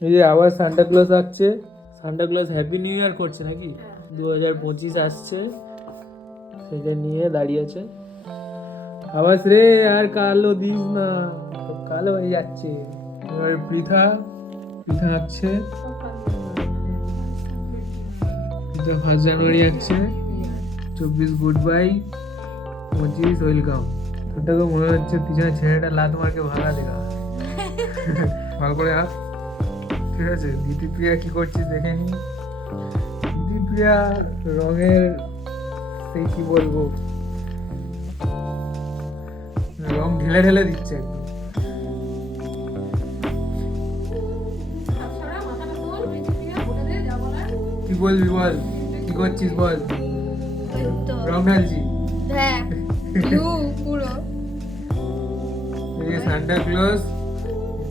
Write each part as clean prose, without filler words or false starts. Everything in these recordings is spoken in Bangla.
এই যে আবার সান্টা ক্লজ আসছে, Santa Claus happy new year করছে নাকি? 2025 আসছে, সেটা নিয়ে দাঁড়িয়ে আছে। আবাস রে আর কালো দিস না, কালো হয়ে যাচ্ছে। এবার পৃথা আসছে, পৃথা 1 জানুয়ারি আসছে, 24 গুড বাই, 25 ওয়েলকাম। ওটা তো মনে হচ্ছে পিছনে ছেলেটা লাত মারকে ভাগা দেখা। ভালো করে হাত, ঠিক আছে। দিদিপ্রিয়া কি করছিস দেখে নি। দিদিপ্রিয়া রঙের সেই কি বলবো, রং ঢেলে ঢেলে দিচ্ছে একদম। কি বলবি বল, কি করছিস বল। রং ঢালছি। সান্টা ক্লজ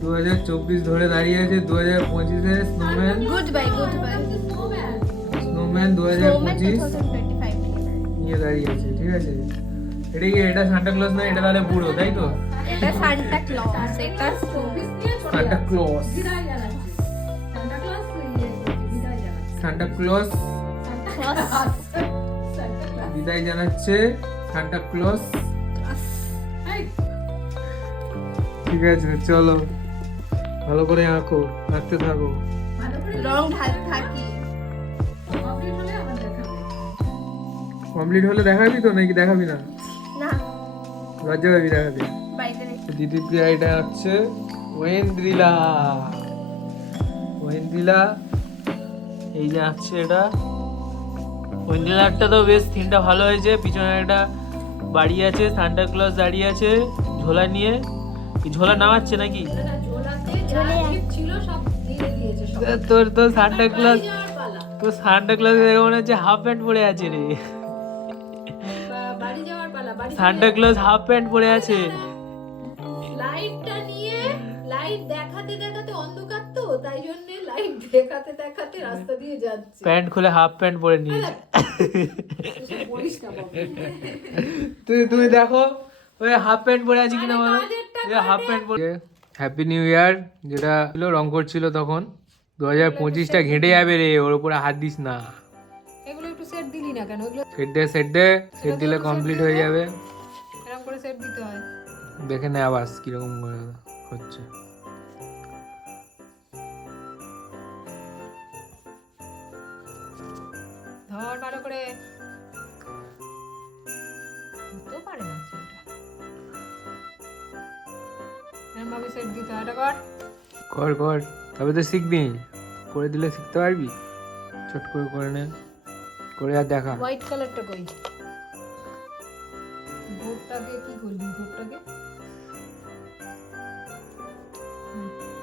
2024 ধরে দাঁড়িয়ে আছে, 2025-এ স্নোম্যান, স্নোম্যান 2025 নিয়ে দাঁড়িয়ে আছে, ঠিক আছে। এটা কি, এটা সান্টা ক্লজ না, এটা তাহলে বুড়ো, তাই তো? এটা সান্টা ক্লজ, এটা সান্টা ক্লজ, সান্টা ক্লজ বিদায় জানাচ্ছে, সান্টা ক্লজ। ঠিক আছে, চলো ভালো করে আঁকো, আঁকতে থাকো, রং ঢালতে থাকি। কমপ্লিট হলে দেখাবি তো নাকি দেখাবি না? না, লজ্জা পাবি দেখাতে। বাইরে রেখে। দিদিপ্রিয়া এটা হচ্ছে ওয়েন্দ্রিলা, ওয়েন্দ্রিলা এই যে আছে এটা। ওয়েন্দ্রিলাটা তো বেশ থিমটা ভালো হয়েছে, পিছনে একটা বাড়ি আছে, সান্টা ক্লজ দাঁড়িয়ে আছে ঝোলা নিয়ে। কি ঝোলা নামাচ্ছে নাকি? তোর তো সান্টা ক্লজ, তো সান্টা ক্লজ দেখে মনে হচ্ছে হাফ প্যান্ট পরে আছে রে। সান্টা ক্লজ হাফ প্যান্ট পরে আছে। লাইটটা নিয়ে, লাইট দেখাতে দেখাতে অন্ধকার তো, তাই জন্য লাইট দেখাতে দেখাতে রাস্তা দিয়ে যাচ্ছে। প্যান্ট খুলে হাফ প্যান্ট পরে নিয়েছে। তুমি দেখো ওই হাফ প্যান্ট পরে আছে কিনা বলো। হাফ প্যান্ট পরে। হ্যাপি নিউ ইয়ার যেটা ছিল, রং করছিল তখন। 2025টা ঘেঁটে যাবে রে, ওর উপরে হাত দিস না। এগুলো একটু সেট দিলি না কেন? এগুলো সেট দিলে কমপ্লিট হয়ে যাবে। এরকম করে সেট দিতে হয়। দেখে নে আওয়াজ কিরকম করে হচ্ছে। ধর ভালো করে। তো পারে না ছেলেটা। এরকম ভাবে সেট দিতে হয়। এটা কর। কর তবে তো শিখবি, করে দিলে শিখতে পারবি। চট করে করে নে, করে আর দেখা। হোয়াইট কালারটা কই? ভোটটাকে কি করবি? ভোটটাকে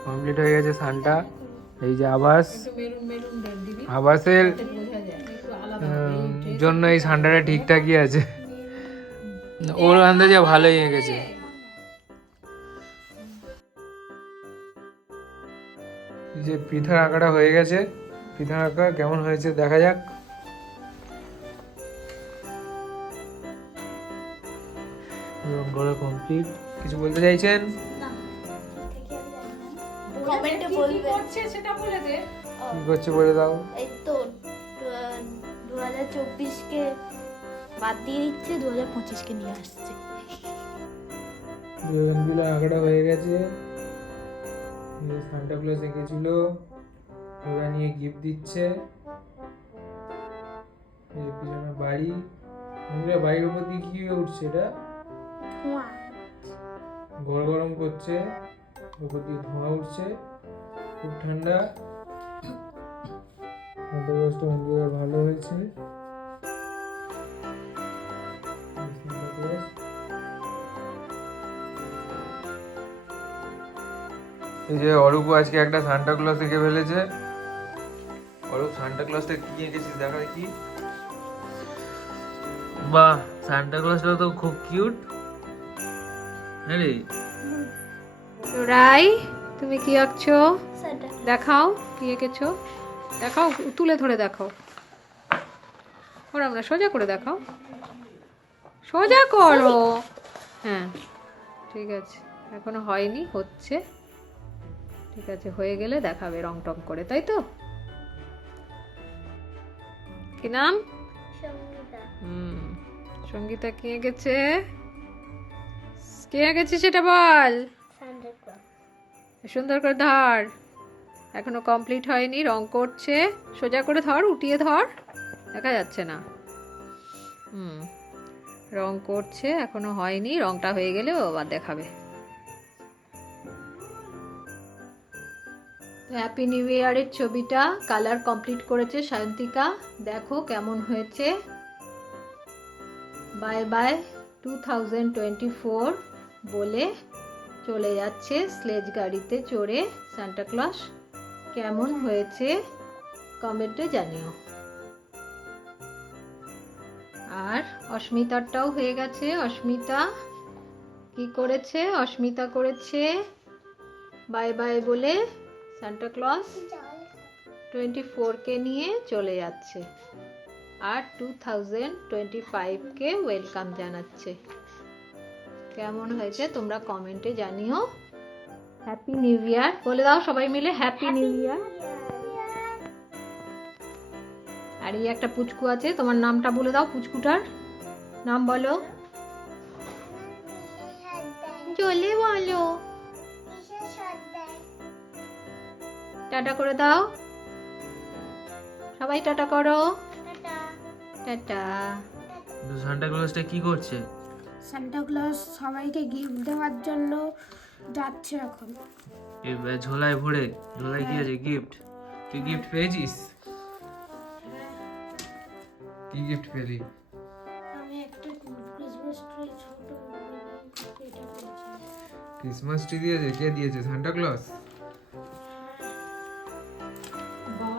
কমপ্লিট হয়ে গেছে সান্টা। এই যে আবাস, একটু মেরুন মেরুন দিবি, আবাসের যাতে বোঝা যায় একটু আলাদা হবে। জন্য এই সান্টাটা ঠিকঠাকই আছে, ওর আন্দাজে ভালোই গেছে। এই যে পৃথার আঁকাটা হয়ে গেছে, পৃথার আঁকা কেমন হয়েছে দেখা যাক। রং করা কমপ্লিট। কিছু বলতে চাইছেন? কমেন্টে বলবে করছে সেটা বলে দে। কি করছে বলে দাও। এই তো 2024 কে বাদ দিয়ে দিচ্ছে, 2025 কে নিয়ে আসছে। দুজনগুলো আঁকাটা হয়ে গেছে। সান্টা ক্লজ এঁকেছিল, ওরা নিয়ে গিফট দিচ্ছে। এই পিছনে বাড়ি, বাড়ির উপর দিয়ে কি হয়ে উঠছে এটা? ধোঁয়া। ঘর গরম করছে, উপর দিয়ে ধোঁয়া উঠছে, খুব ঠান্ডা। ভালো হয়েছে। এই যে অরূপ আজকে একটা সান্টা ক্লজ এঁকে ফেলেছে। অরূপ সান্টা ক্লজটা কি এঁকেছিস দেখা দেখি। বাহ, সান্টা ক্লজটা তো খুব কিউট। হ্যাঁ রে। রাই, তুমি কি আঁকছো? সান্টা দেখাও কি এঁকেছো, দেখাও, তুলে ধরে দেখাও। ওরা আমরা সোজা করে দেখাও, সোজা করো। হ্যাঁ ঠিক আছে, এখনো হয়নি, হচ্ছে। ঠিক আছে, হয়ে গেলে দেখাবে রং টং করে, তাই তো? কি নাম? সঙ্গীতা কে গেছে? কে গেছে সেটা বল। সুন্দর করে ধর, এখনো কমপ্লিট হয়নি, রং করছে। সোজা করে ধর, উঠিয়ে ধর, দেখা যাচ্ছে না। রং করছে, এখনো হয়নি, রংটা হয়ে গেলে ও আবার দেখাবে। হ্যাপি নিউ ইয়ারের ছবিটা কালার কমপ্লিট করেছে সায়ন্তিকা, দেখো কেমন হয়েছে। বাই বাই 2024 বলে চলে যাচ্ছে স্লেজ গাড়িতে চড়ে সান্টা ক্লজ। কেমন হয়েছে কমেন্টে জানিও। আর অস্মিতারটাও হয়ে গেছে। অস্মিতা কি করেছে? অস্মিতা করেছে বাই বাই বলে সান্টা ক্লজ 24কে নিয়ে চলে যাচ্ছে আর 2025কে ওয়েলকাম জানাচ্ছে। কেমন হয়েছে তোমরা কমেন্টে জানিও। হ্যাপি নিউ ইয়ার বলে দাও সবাই মিলে, হ্যাপি নিউ ইয়ার। আর এই একটা পুচকু আছে, তোমার নামটা বলে দাও, পুচকুটার নাম বলো, জলে বলো। টাটা করে দাও, সবাই টাটা করো, টাটা। সান্টা ক্লজটা কি করছে? সান্টা ক্লজ সবাইকে গিফট দেওয়ার জন্য যাচ্ছে এখন। এই ঝোলায় ভরে, ঝোলায় কি আছে? গিফট। তুই গিফট পেয়েছিস? কি গিফট পেলি? আমি একটা ক্রিসমাস ট্রি ছোট এটা পেয়েছি। ক্রিসমাস ট্রি দিয়েছে? কে দিয়েছে? Santa Claus? মা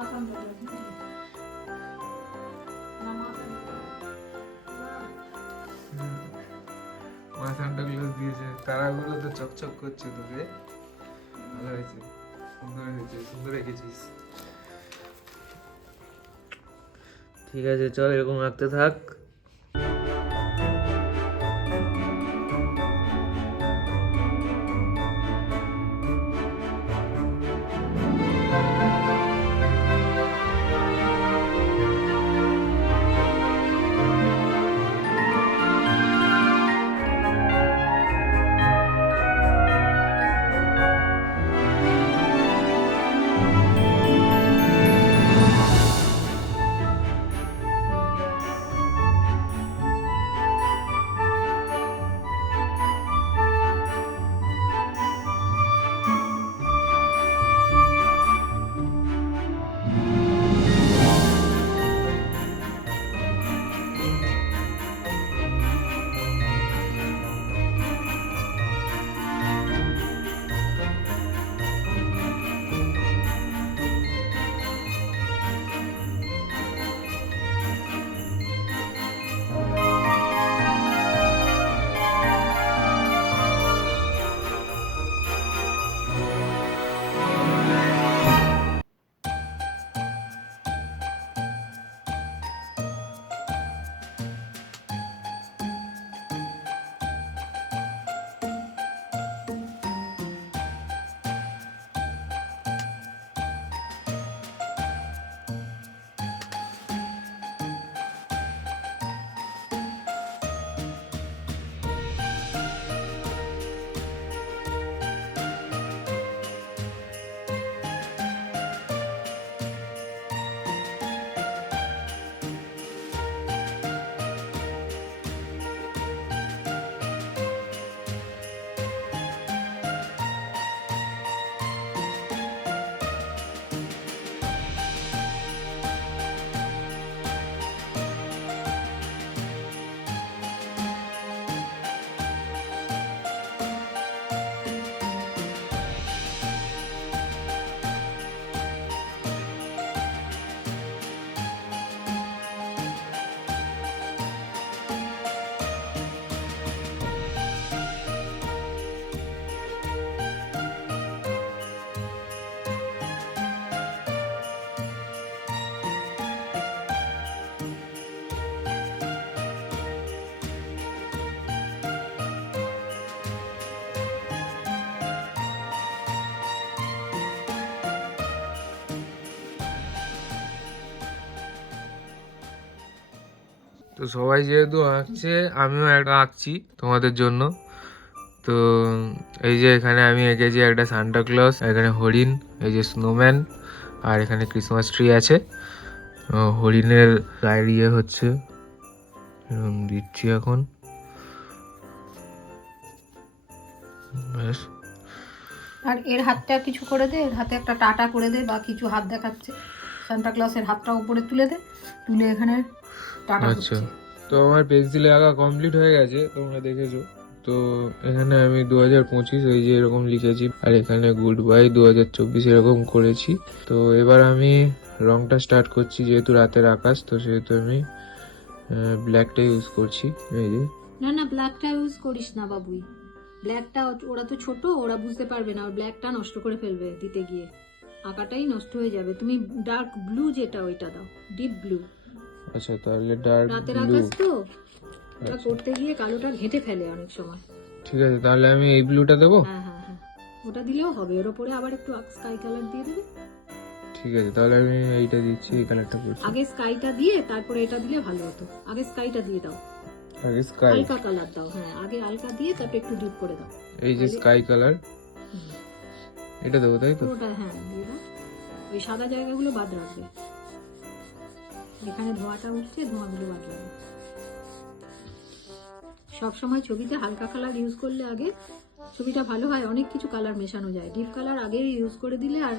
সান্টা ক্লজ দিয়েছে। তারাগুলো তো চকচক করছে তোকে। ভালো হয়েছে, সুন্দর হয়েছে, সুন্দর রেখেছিস। ঠিক আছে, চল এরকম রাখতে থাক। তো সবাই যেহেতু আঁকছে আমিও একটা আঁকছি তোমাদের জন্য। তো এই যে এখানে আমি এঁকেছি একটা সান্টা ক্লজ, এখানে হরিণ, এই যে স্নোম্যান, আর এখানে ক্রিসমাস ট্রি আছে। হরিণের গায়ের ইয়ে হচ্ছে, এরকম দিচ্ছি এখন। ব্যাস। আর এর হাতটা কিছু করে দে, এর হাতে একটা টাটা করে দে, বা কিছু হাত দেখাচ্ছে। সান্টা ক্লসের হাতটা উপরে তুলে দে, তুলে এখানে টাটা আচ্ছা, করছে। তো আমার পেন্সিলে আঁকা কমপ্লিট হয়ে গেছে, তোমরা দেখেছো। তো এখানে আমি 2025 এই যে এরকম লিখেছি, আর এখানে গুড বাই 2024 এরকম করেছি। তো এবার আমি রংটা স্টার্ট করছি, যেহেতু রাতের আকাশ, তো সেহেতু আমি ব্ল্যাকটা ইউজ করছি। এই যে না না, ব্ল্যাকটা ইউজ করিস না বাবুই। ব্ল্যাকটা ওরা তো ছোট, ওরা বুঝতে পারবে না, ওর ব্ল্যাকটা নষ্ট করে ফেলবে দিতে গিয়ে, আঁকাটাই নষ্ট হয়ে যাবে। তুমি ডার্ক ব্লু যেটা, ওইটা দাও, ডিপ ব্লু। আচ্ছা, তাহলে ডার্ক রাতের ব্লু। আকাশ তো, ওটা করতে গিয়ে কালোটা ঘেঁটে ফেলে অনেক সময়। ঠিক আছে, তাহলে আমি এই ব্লুটা দেবো। হ্যাঁ হ্যাঁ হ্যাঁ, ওটা দিলেও হবে। ওর ওপরে আবার একটু স্কাই কালার দিয়ে দেবে। ঠিক আছে, তাহলে আমি এইটা দিচ্ছি, এই কালারটা করছি। আগে স্কাইটা দিয়ে তারপরে এটা দিলে ভালো হতো। আগে স্কাইটা দিয়ে দাও, আগে স্কাই, হালকা কালার দাও। হ্যাঁ, আগে হালকা দিয়ে তারপর একটু ডিপ করে দাও। এই যে স্কাই কালার, এটা দেবো তাই তো? ওটা হ্যাঁ দিয়ে দাও। ওই সাদা জায়গাগুলো বাদ রাখবে, এখানে ধোঁয়াটা উঠছে, ধোঁয়াগুলো বাদ রাখবে। সবসময় ছবিতে হালকা কালার ইউজ করলে আগে ছবিটা ভালো হয়। অনেক কিছু কালার মেশানো যায়, ডিপ কালার আগে ইউজ করে দিলে আর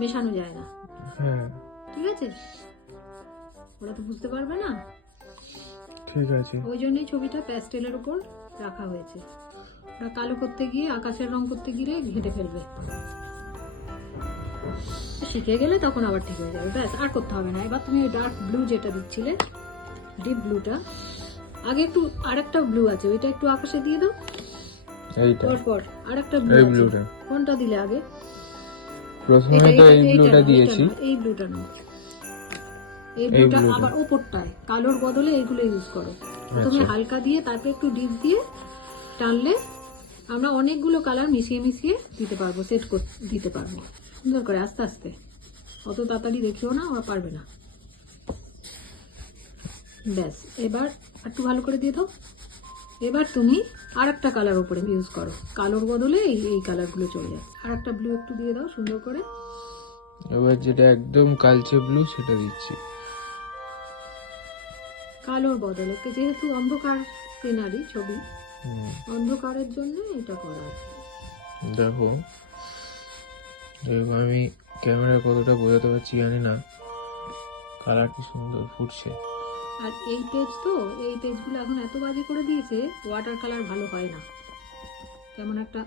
মেশানো যায় না। হ্যাঁ ঠিক আছে, ওরা তো বুঝতে পারবে না, ঠিক আছে। ওই জন্যই ছবিটা প্যাস্টেলের উপর রাখা হয়েছে। ওরা কালো করতে গিয়ে, আকাশের রং করতে গিয়ে ঘেঁটে ফেলবে। শিখে গেলে তখন আবার ঠিক হয়ে যাবে, ব্যাস আর করতে হবে না। এবার তুমি ওই ডার্ক ব্লু যেটা দিচ্ছিলে, ডিপ ব্লুটা, আগে একটু আরেকটা ব্লু আছে, ওইটা একটু আকাশে দিয়ে দাও। এইটা, পরপর আরেকটা ব্লু এই আছে, ব্লুটা কোনটা দিলে আগে? প্রথমে তো এই ব্লুটা দিয়েছি। এই ব্লুটা নাও, এই ব্লুটা আবার ওপরটায় কালোর বদলে এইগুলো ইউজ করো। প্রথমে হালকা দিয়ে তারপর একটু ডিপ দিয়ে টানলে আমরা অনেকগুলো কালার মিশিয়ে মিশিয়ে দিতে পারবো, সেট দিতে পারবো সুন্দর করে, আস্তে আস্তে। অত তাড়াতাড়ি দেখিও না, ওরা পারবে না। ব্যাস, এবার একটু ভালো করে দিয়ে দাও। এবার তুমি আর একটা কালার উপরে ইউজ করো, কালোর বদলে এই কালারগুলো চলে যাবে। আর একটা ব্লু একটু দিয়ে দাও সুন্দর করে। এবার যেটা একদম কালচে ব্লু সেটা দিচ্ছি। কালোর বদলে, যেহেতু অন্ধকার সিনারি ছবি, অন্ধকারের জন্য এটা করা আছে। দেখো আমি ক্যামেরা কতটা বোঝাতে পারছি জানি না, কালার কি সুন্দর ফুটছে। আর এই পেজ তো, এই পেজগুলো এখন এত বাজে করে দিয়েছে, ওয়াটার কালার ভালো হয় না, কেমন একটা।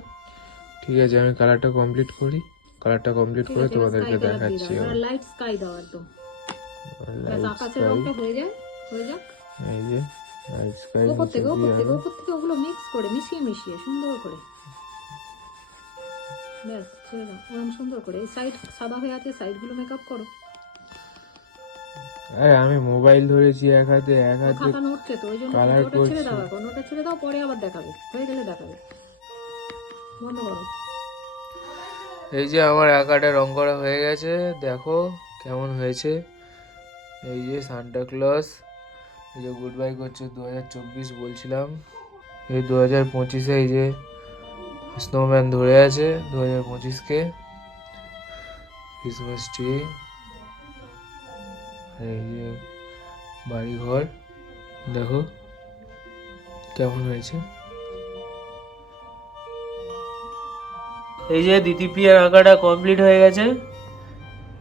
ঠিক আছে, আমি কালারটা কমপ্লিট করি, কালারটা কমপ্লিট করে তোমাদেরকে দেখাচ্ছি। আর লাইট স্কাই দাও একদম, ব্যাস আকাশের স্কাই, রংটা হয়ে যাক। এই যে লাইট স্কাই ওপর থেকে ওগুলো মিক্স করে মিশিয়ে সুন্দর করে, ব্যাস ছেড়ে দাও ওরকম সুন্দর করে। এই সাইড সাদা হয়ে আছে, সাইডগুলো মেকআপ করো। আরে আমি মোবাইল ধরেছি এক হাতে, খাতা নড়ছে তো, ওই জন্য কালার ওটা ছেড়ে দাও এখন, ওটা ছেড়ে দাও, পরে আবার দেখাবে, হয়ে গেলে দেখাবে। বন্ধ করো। এই যে আমার আঁকাটা রং করা হয়ে গেছে, দেখো কেমন হয়েছে। এই যে সান্টা ক্লজ, এই যে গুড বাই করছে 2024 বলছিলাম, এই 2025-এ এই যে স্নোম্যান ধরে আছে 2025-কে, ক্রিসমাস ট্রি, এই যে বাড়ি ঘর, দেখো কেমন হয়েছে। এই যে দ্বিতীয় আঁকাটা কমপ্লিট হয়ে গেছে,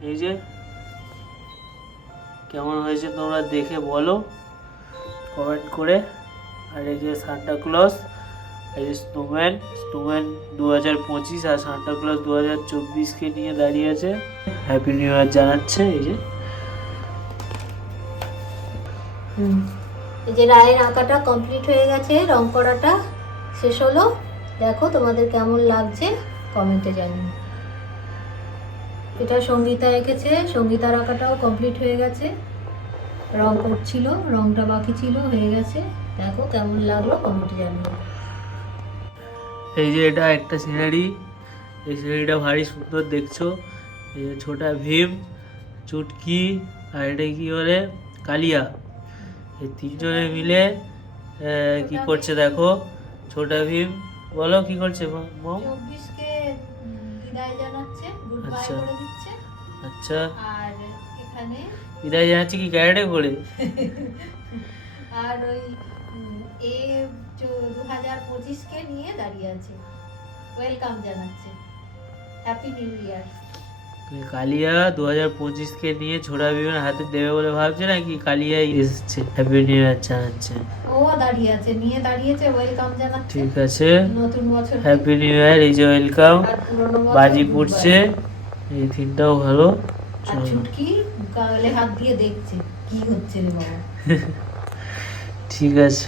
এই যে কেমন হয়েছে তোমরা দেখে বলো কমেন্ট করে। আর এই যে সান্টা ক্লজ, এই যে স্নোম্যান 2025 আর সান্টা ক্লজ 2024-কে নিয়ে দাঁড়িয়ে আছে, হ্যাপি নিউ ইয়ার জানাচ্ছে। এই যে এই যে রায়ের আঁকাটা কমপ্লিট হয়ে গেছে, রং করাটা শেষ হলো। দেখো তোমাদের কেমন লাগছে কমেন্টে জানিও। এটা সঙ্গীতা এঁকেছে, সঙ্গীতার আঁকাটাও কমপ্লিট হয়ে গেছে, রং করছিল, রংটা বাকি ছিল, হয়ে গেছে। দেখো কেমন লাগলো কমেন্টে জানিও। এই যে এটা একটা সিনারি, এই সিনারিটা ভারী সুন্দর দেখছো। এই যে ছোটা ভীম, চুটকি, আর এটা কি বলে কালিয়া, এই তিনজনে মিলে কি করছে দেখো। ছোটা ভীম বলো কি করছে মম? 24কে বিদায় জানাচ্ছে, গুড বাই আচ্ছা। করে দিচ্ছে। আচ্ছা, আর এখানে বিদায় জানাচ্ছি কি ক্যারেটে করে? আর ওই এ 2025কে নিয়ে দাঁড়িয়ে আছে, ওয়েলকাম জানাচ্ছে, হ্যাপি নিউ ইয়ার। কালিয়া 2025কে নিয়ে ছোটা ভীমের হাতে দেবে বলে ভাবছে নাকি কালিয়াই এসেছে হ্যাপি নিউ ইয়ার জানাচ্ছে? ও দাঁড়িয়ে আছে, নিয়ে দাঁড়িয়েছে, ওয়েলকাম জানাচ্ছে ঠিক আছে, নতুন বছর। হ্যাপি নিউ ইয়ার, এই যে ওয়েলকাম। আর পুরনো বছর বাজি goodbye। পড়ছে, এই থিমটাও ভালো। আর চলো, ছুটকি গালে হাত দিয়ে দেখছে কি হচ্ছে রে বাবা। ঠিক আছে।